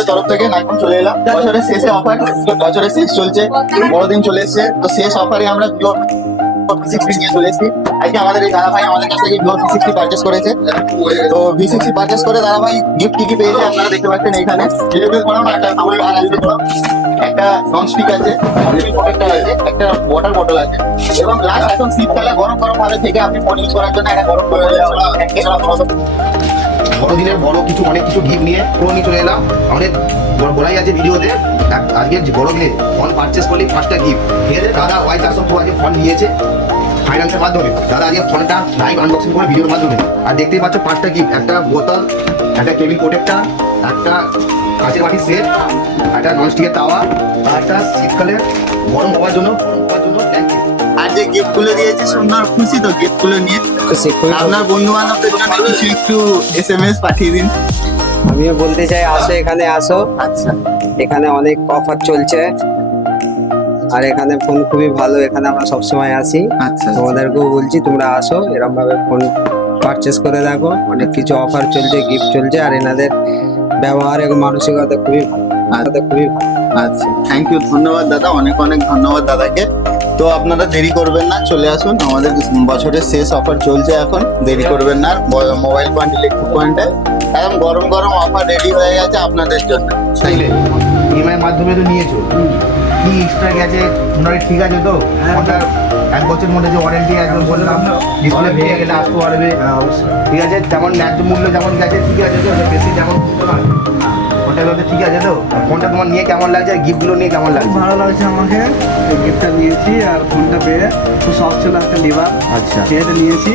গ্রুপের তরফ থেকে এখন চলে এলাম বছরের শেষে অফার। বছরের শেষ চলছে, বড়দিন চলে এসছে, তো শেষ অফারে আমরা ভিভো V60 নিয়ে চলে এসেছি। আজকে আমাদের এই দাদা ভাই আমাদের কাছ থেকে ভিভো V60 পারচেস করেছে। তো V60 পারচেস করে দাদা ভাই গিফট কি কি পেয়েছে আপনারা দেখতে পাচ্ছেন এইখানে। একটা নন স্টিক আছে, প্রোটেক্টর আছে, একটা ওয়াটার বটল আছে, এবং লাস্ট এখন শীতকালে গরম গরম ভাবে থেকে আপনি ফোন ইউজ করার জন্য একটা গরম করে বড়দিনের বড় কিছু অনেক কিছু গিফট নিয়ে পুরো নিয়ে চলে এলাম। অনেক বলাই আছে ভিডিওতে। আজকে বড় দিনে ফোন পারচেস করলে 5টা গিফট, ঠিক আছে। দাদা Y402 আজকে ফোন নিয়েছে ফাইন্যান্সের মাধ্যমে। দাদা আজকে ফোনটা লাইভ আনবক্সিং করে ভিডিওর মাধ্যমে। আর দেখতেই পাচ্ছ 5টা গিফট, একটা বোতল, একটা টেবিল প্রোটেক্টর, একটা কাঁচের বাটির সেট, একটা ননস্টিকের তাওয়া, আর একটা শীতকালে গরম হওয়ার জন্য ব্ল্যাঙ্কেট। আর যে গিফট গুলো দিয়েছে সুন্দর, খুশি তো গিফট গুলো নিয়ে? আপনার বন্ধু বান্ধবদের জন্য কিছু একটু SMS পাঠিয়ে দিন। আমিও বলতে চাই আসো, এখানে আসো। আচ্ছা, এখানে অনেক অফার চলছে, আর এখানে ফোন খুবই ভালো। এখানে আমরা সবসময় আসি। আচ্ছা, তোমাদেরকেও বলছি তোমরা আসো, এরকম ভাবে ফোন পারচেস করে দেখো। অনেক কিছু অফার চলছে, গিফট চলছে, আর এনাদের ব্যবহার এবং মানসিকতা খুবই ভালো। আচ্ছা, থ্যাংক ইউ, ধন্যবাদ দাদা, অনেক অনেক ধন্যবাদ দাদাকে। তো আপনারা দেরি করবেন না, চলে আসুন, আমাদের বছরের শেষ অফার চলছে এখন, দেরি করবেন না। মোবাইল পয়েন্ট, ইলেকট্রিক পয়েন্টে একদম গরম গরম অফার রেডি হয়ে গেছে আপনাদের জন্য। চাইলে EMI এর মাধ্যমে তো নিয়েছো, কি এক্সট্রা গেছে মোটামুটি ঠিক আছে তো? ওটার 1 বছরের মধ্যে যে ওয়ারেন্টি একদম বললাম, ডিসপ্লে ভেঙে গেলে আসতে পারবে, ঠিক আছে। যেমন ন্যায্য মূল্য যেমন গেছে ঠিক আছে তো, বেশি যেমন নয়, ওটা বলতে ঠিক আছে তো। ফোনটা তোমার নিয়ে কেমন লাগছে, আর গিফটগুলো নিয়ে কেমন লাগছে? ভালো লাগছে আমাকে, এই গিফটটা নিয়েছি, আর ফোনটা পেয়ে খুব শখ ছিল একটা লিভার, আচ্ছা, সেটা নিয়েছি।